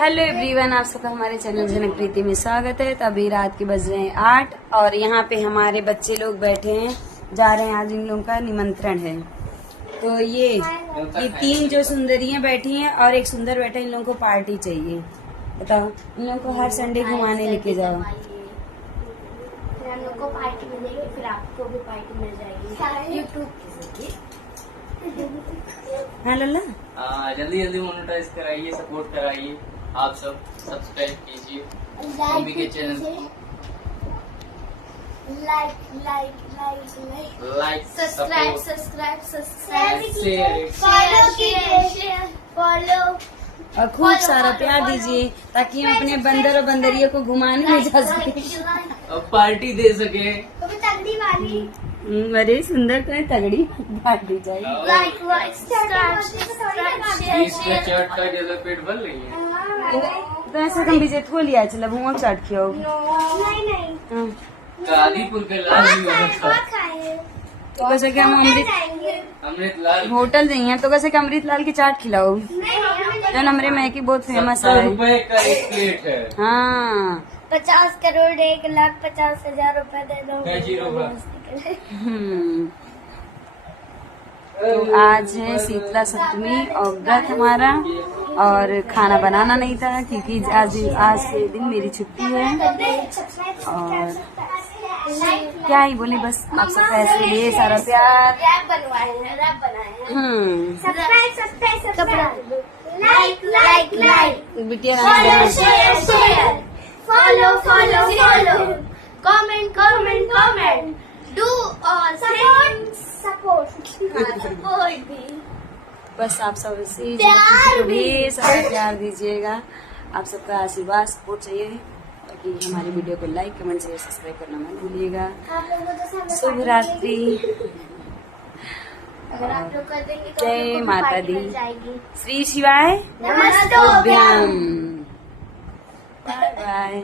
Hello everyone, आप सबका हमारे चैनल जनक प्रीति में स्वागत है। तो अभी रात के बज रहे हैं 8 और यहाँ पे हमारे बच्चे लोग बैठे हैं, जा रहे हैं। आज इन लोगों का निमंत्रण है। तो ये 3 जो सुंदरियां बैठी हैं और एक सुंदर बैठा है, इन लोगों को पार्टी चाहिए। बताओ, इन लोगों को हर संडे घुमाने लेके जाओ। हम लोग को पार्टी मिलेगी, फिर आपको भी पार्टी मिल जाएगी यूट्यूब की। हाँ लल्ला, जल्दी जल्दी मोनेटाइज कराइए, सपोर्ट कराइए। आप सब सब्सक्राइब कीजिए मम्मी के चैनल को। लाइक सब्सक्राइब शेयर फॉलो और खूब सारा प्यार दीजिए ताकि हम अपने बंदर और बंदरियों को घुमाने ले जा सके और पार्टी दे सके। तगड़ी वाली अरे सुंदर तो है, तगड़ी पार्टी चाहिए। लाइक सब्सक्राइब इसमें चैट का जैसे पेट भर रही है। तो ऐसा कम विजय थो लिया चला भूआ चाट खियाओ। नहीं कादीपुर के लाल भी होना था। तो कैसे कि हम अमृत लाल होटल जाइए तो कैसे कि अमृत लाल की चाट खिलाओ। जो हमारे मैकी बहुत फेमस 70 है। रुपए का एक प्लेट है। हाँ 50 करोड़ 1,50,000 रुपए दे दो। क्या जीरो का? तो आज है शीतला सप्तमी और व्रत हमारा, और खाना बनाना नहीं था क्योंकि आज से दिन मेरी छुट्टी है। और क्या ही बोले, बस आप सबका ऐसे लिए सारा प्यार। रैप बनवाए हैं। लाइक बिटिया follow comment do all support भी। बस आप सब इसी प्यार को ढेर सारा प्यार दीजिएगा। आप सबका आशीर्वाद सपोर्ट चाहिए ताकि हमारी वीडियो को लाइक कमेंट शेयर सब्सक्राइब करना मत भूलिएगा। आप लोगों को तो शुभ रात्रि। अगर आप लोग कर देंगे तो जय हम लोग को माता पार्टी दी। मिल जाएगी। श्री शिवाय नमस्तोभ्यम। Bye bye.